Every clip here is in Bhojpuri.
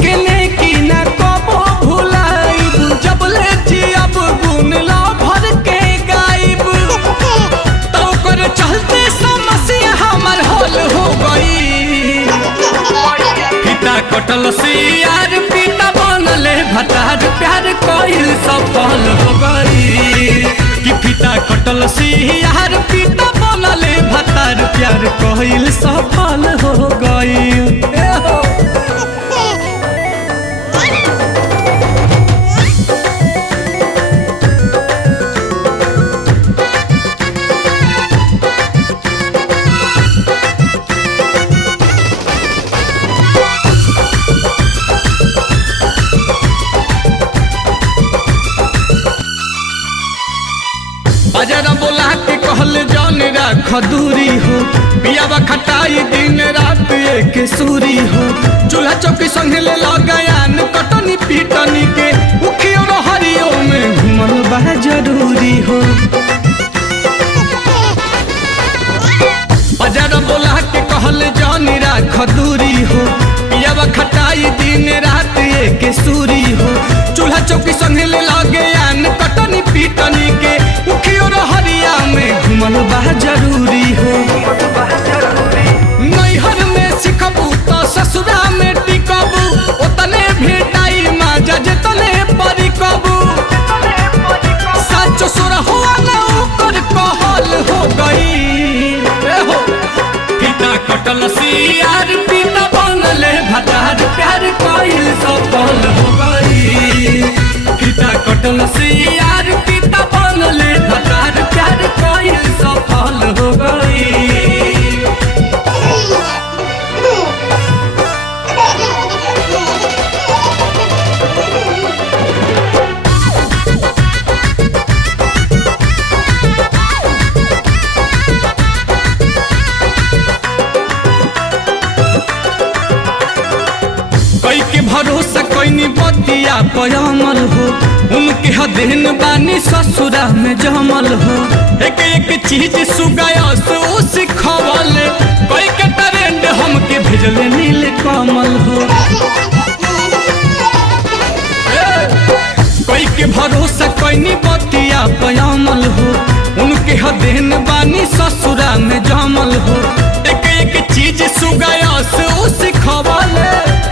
के नेकी ना कबो भुलाइब, जब ले जियब गुण ला भर के गाइब। तो कर चलते समस्या हमर हल हो गई। पिता कटल सियार पिता बनले भतार, प्यार कइल सफल हो गई। कि पिता कटल सियार पिता बनले भतार, प्यार कइल सफल हो गई। बाजारा बोला के कहल जान राख दूरी हो, पियावा खटाई दिन रात एक सूरी हो। चूल्हा चौकी संगे ले लगायान कटनी पीटनी के, उखियो हरियो में घुमल बा जरूरी हो। बाजारा बोला के कहल जान राख दूरी हो, पियावा खटाई दिन रात एक सूरी हो। चूल्हा चौकी संगे ले लगायान कटनी पीटनी के, उखियो हरिया में घुमल बा जरूरी हो। नैहर में सिखबू तो ससुरा में टिकबू, ओतने भेटाई माजा जतने परिकबू। सच सुर हुआ ना ओकर कहल हो गई। पिता कटल सियार पिता बनले भतार, प्यार कइल सफल हो गई। पिता कटल सियार पिता बनले भतार, प्यार कइल सफल हो गई। कई के भरोसा कईनी बतिया पयमल हो, उनके हदेन बानी ससुरा में जमल हो। एक एक चीज सुगायस उ सिखवल, कई के ट्रेंड हमके भेजले नील कमल हो। कई के भरोसा कईनी बतिया पयमल हो, उनके हदेन बानी ससुरा में जमल हो। एक एक चीज सुगायस उ सिखवल,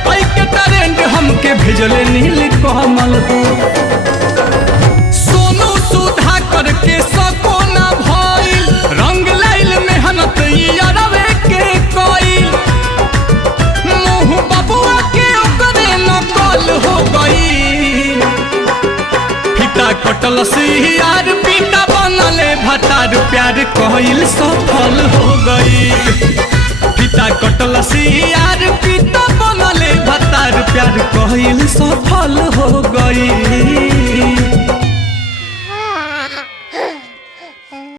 कई के ट्रेंड हमके भेजले नील कमल हो। सोनू सुधा करके सको ना भइल, रंग लाइल मेहनत यारवे के कइल। मुँह बबुआ के ओकरे नकल हो गई। पिता कटल सियार पिता बनले भतार, प्यार कइल सफल हो गई। पिता कटल सियार पिता बनले भतार, प्यार कइल सफल हो गई।